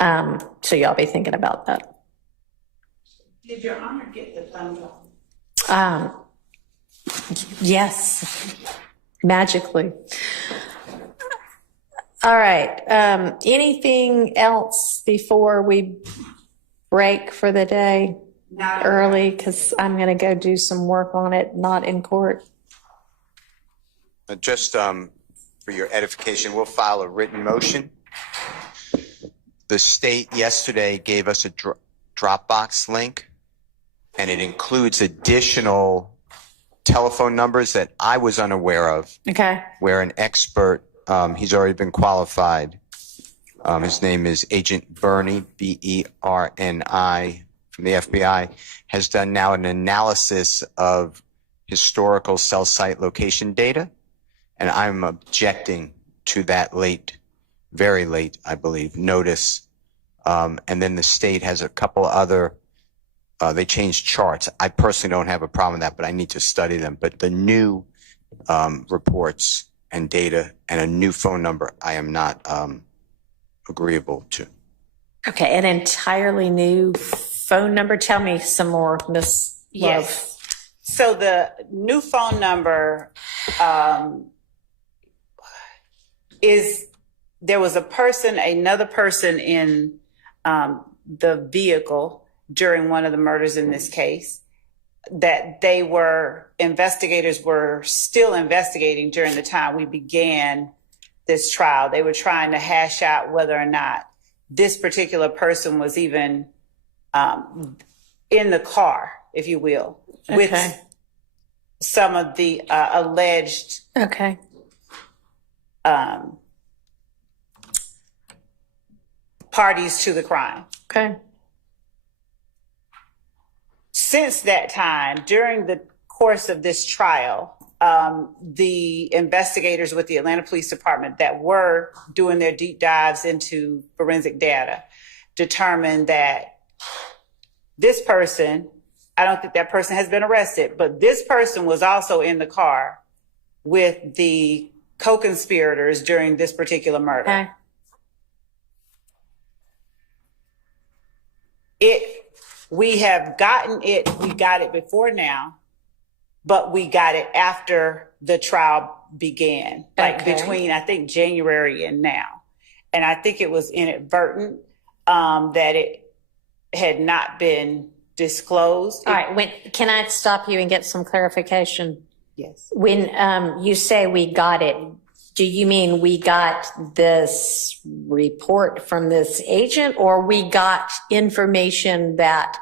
So y'all be thinking about that. Did Your Honor get the thumbs up? Yes, magically. All right. Anything else before we break for the day? Not early, because I'm going to go do some work on it, not in court. Just for your edification, we'll file a written motion. The state yesterday gave us a Dropbox link, and it includes additional telephone numbers that I was unaware of. Okay. Where an expert, he's already been qualified. His name is Agent Bernie, B-E-R-N-I, from the FBI, has done now an analysis of historical cell site location data. And I'm objecting to that very late, I believe, notice. And then the state has a couple other, they changed charts. I personally don't have a problem with that, but I need to study them. But the new reports and data and a new phone number, I am not agreeable to. Okay, an entirely new phone number. Tell me some more, Miss Love. Yes. So the new phone number there was another person in the vehicle during one of the murders in this case that investigators were still investigating during the time we began this trial. They were trying to hash out whether or not this particular person was even in the car, if you will, with some of the alleged parties to the crime. Okay. Since that time, during the course of this trial, the investigators with the Atlanta Police Department that were doing their deep dives into forensic data determined that this person, I don't think that person has been arrested, but this person was also in the car with the co-conspirators during this particular murder. We got it before now, but we got it after the trial began, between, I think, January and now. And I think it was inadvertent that it had not been disclosed. All right. Can I stop you and get some clarification? Yes. When you say we got it, do you mean we got this report from this agent, or we got information that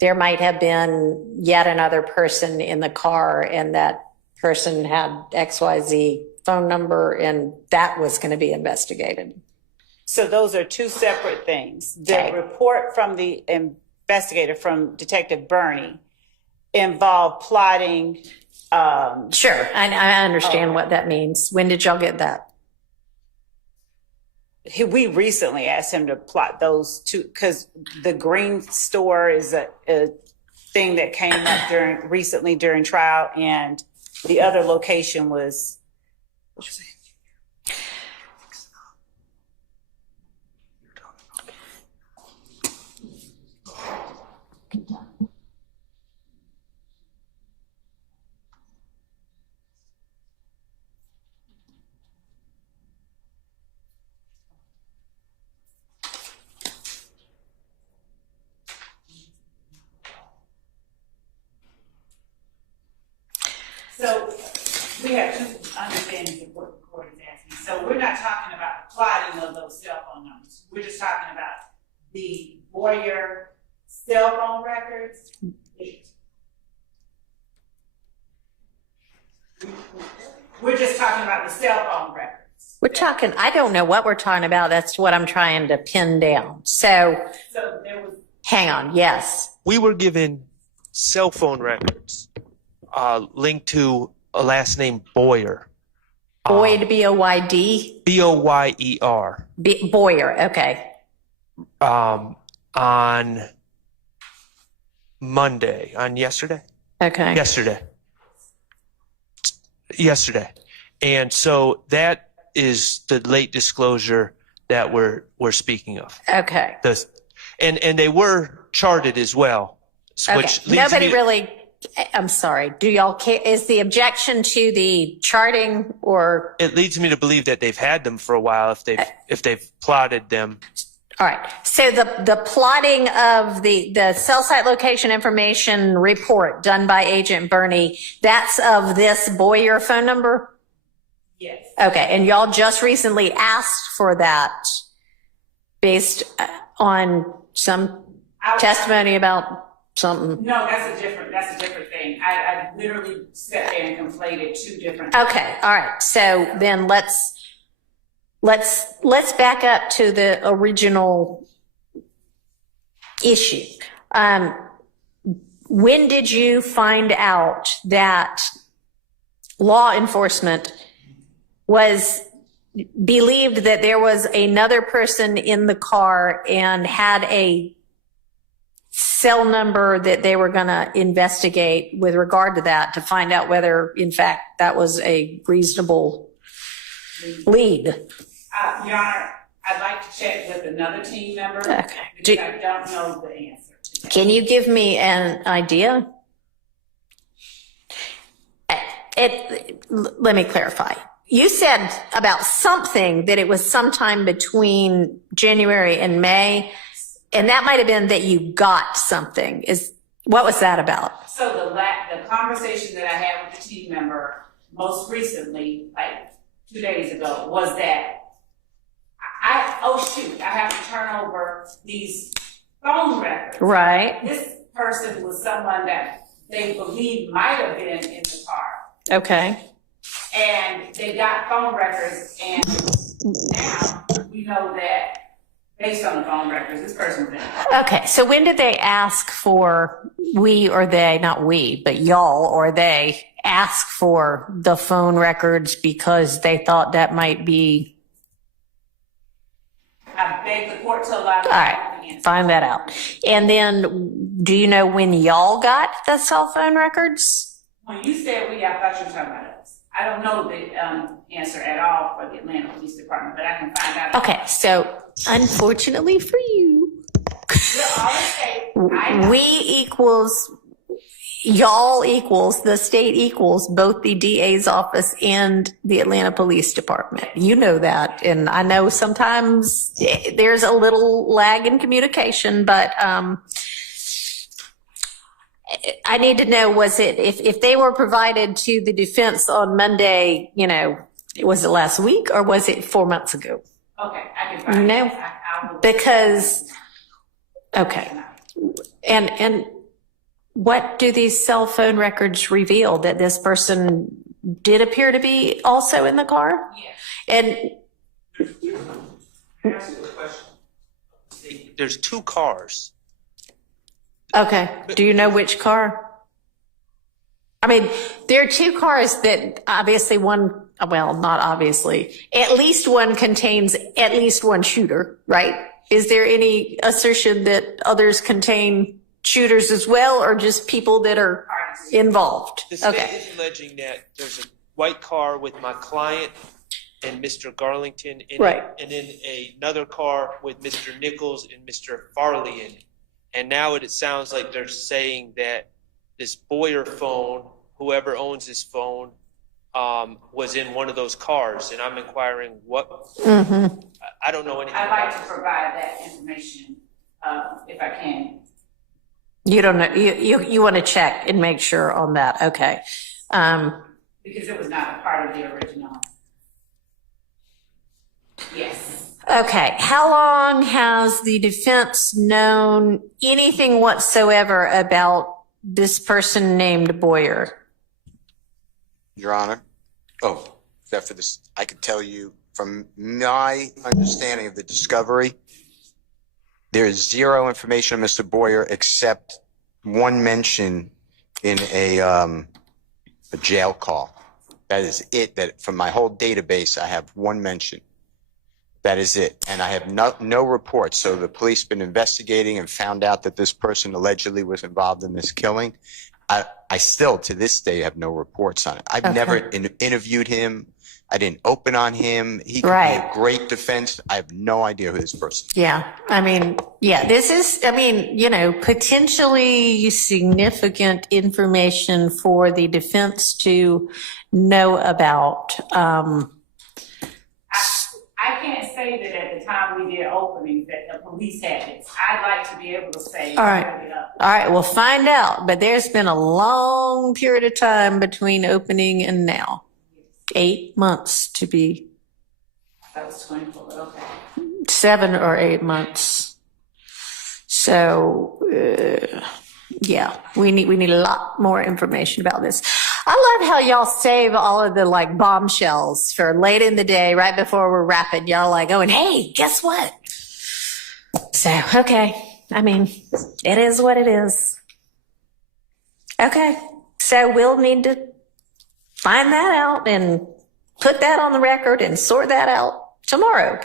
there might have been yet another person in the car and that person had XYZ phone number and that was going to be investigated? So those are two separate things. The report from the investigator, from Detective Bernie, involved plotting. Sure, I understand what that means. When did y'all get that? We recently asked him to plot those two, because the green store is a thing that came up recently during trial, and the other location was. So we have two understandings of what the court is asking. So we're not talking about the plotting of those cell phone numbers. We're just talking about the Boyer cell phone records. We're just talking about the cell phone records. I don't know what we're talking about. That's what I'm trying to pin down. So there was. Hang on. Yes. We were given cell phone records linked to a last name Boyer. Boyd, B-O-Y-D? B-O-Y-E-R. Boyer, okay. On Monday, on yesterday? Okay. Yesterday. And so that is the late disclosure that we're speaking of. Okay. And they were charted as well. Okay. Which leads Nobody me to- really, I'm sorry. Do y'all care? Is the objection to the charting or? It leads me to believe that they've had them for a while if they've plotted them. All right. So the plotting of the cell site location information report done by Agent Bernie, that's of this Boyer phone number? Yes. Okay. And y'all just recently asked for that based on some testimony about something? No, that's a different thing. I literally sat there and conflated two different. Okay. All right. So then let's back up to the original issue. When did you find out that law enforcement believed that there was another person in the car and had a cell number that they were going to investigate with regard to that to find out whether, in fact, that was a reasonable lead? Your Honor, I'd like to check with another team member Okay. because I don't know the answer to that. Can you give me an idea? Let me clarify. You said about something that it was sometime between January and May, and that might have been that you got something. What was that about? So the conversation that I had with the team member most recently, like 2 days ago, was that I have to turn over these phone records. Right. This person was someone that they believe might have been in the car. Okay. And they got phone records, and now we know that based on the phone records, this person was in it. Okay. So when did they ask for, we or they, not we, but y'all or they ask for the phone records because they thought that might be? I beg the court to allow me All right. Find that out. And then do you know when y'all got the cell phone records? When you said we, I thought you were talking about us. I don't know the answer at all for the Atlanta Police Department, but I can find out. Okay. So unfortunately for you, You're all safe. I know. we equals, y'all equals, the state equals both the DA's office and the Atlanta Police Department. You know that. And I know sometimes there's a little lag in communication, but I need to know, was it, if they were provided to the defense on Monday, was it last week or was it 4 months ago? Okay, I can find No, out. I will- because, okay. And what do these cell phone records reveal? That this person did appear to be also in the car? Yes. And Can I ask you a question? There's two cars. okay, do you know which car? I mean, there are two cars that obviously one, well, not obviously, at least one contains at least one shooter, right? Is there any assertion that others contain shooters as well, or just people that are involved? The state Okay. is alleging that there's a white car with my client and Mr. Garlington in Right. it, and then another car with Mr. Nichols and Mr. Farley in it. And now it sounds like they're saying that this Boyer phone, whoever owns this phone, was in one of those cars. And I'm inquiring what, Mm-hmm. I don't know anything I'd about like to provide that information, if I can. You don't know, you want to check and make sure on that. Okay. Because it was not a part of the original. Yes. Okay. How long has the defense known anything whatsoever about this person named Boyer? Your Honor. Oh, except for this, I could tell you from my understanding of the discovery, there is zero information on Mr. Boyer except one mention in a jail call. That is it. That from my whole database, I have one mention. That is it. And I have no reports. So the police been investigating and found out that this person allegedly was involved in this killing. I still, to this day, have no reports on it. I've Okay. never interviewed him. I didn't open on him. He could be Right. a great defense. I have no idea who this person is. Yeah. I mean, yeah, this is, I mean, you know, potentially significant information for the defense to know about. I can't say that at the time we did openings that the police had it. I'd like to be able to say. All right. All right, we'll find out. But there's been a long period of time between opening and now. 8 months to be That was 24, but okay. 7 or 8 months. So, yeah, we need a lot more information about this. I love how y'all save all of the like bombshells for late in the day, right before we're wrapping. Y'all like going, hey, guess what? So, okay. I mean, it is what it is. Okay. So we'll need to find that out and put that on the record and sort that out tomorrow.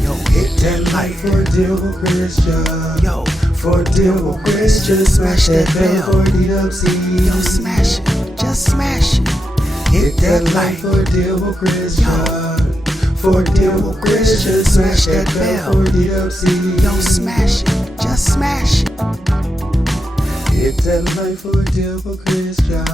Yo, hit that like for a deal with Christian. Yo, for a deal with Christian. Smash that bell for DWC. Yo, smash it. Just smash it. Hit that like for a deal with Christian. For a deal with Christian. Smash that bell for DWC. Yo, smash it. Just smash it. Hit that like for a deal with Christian.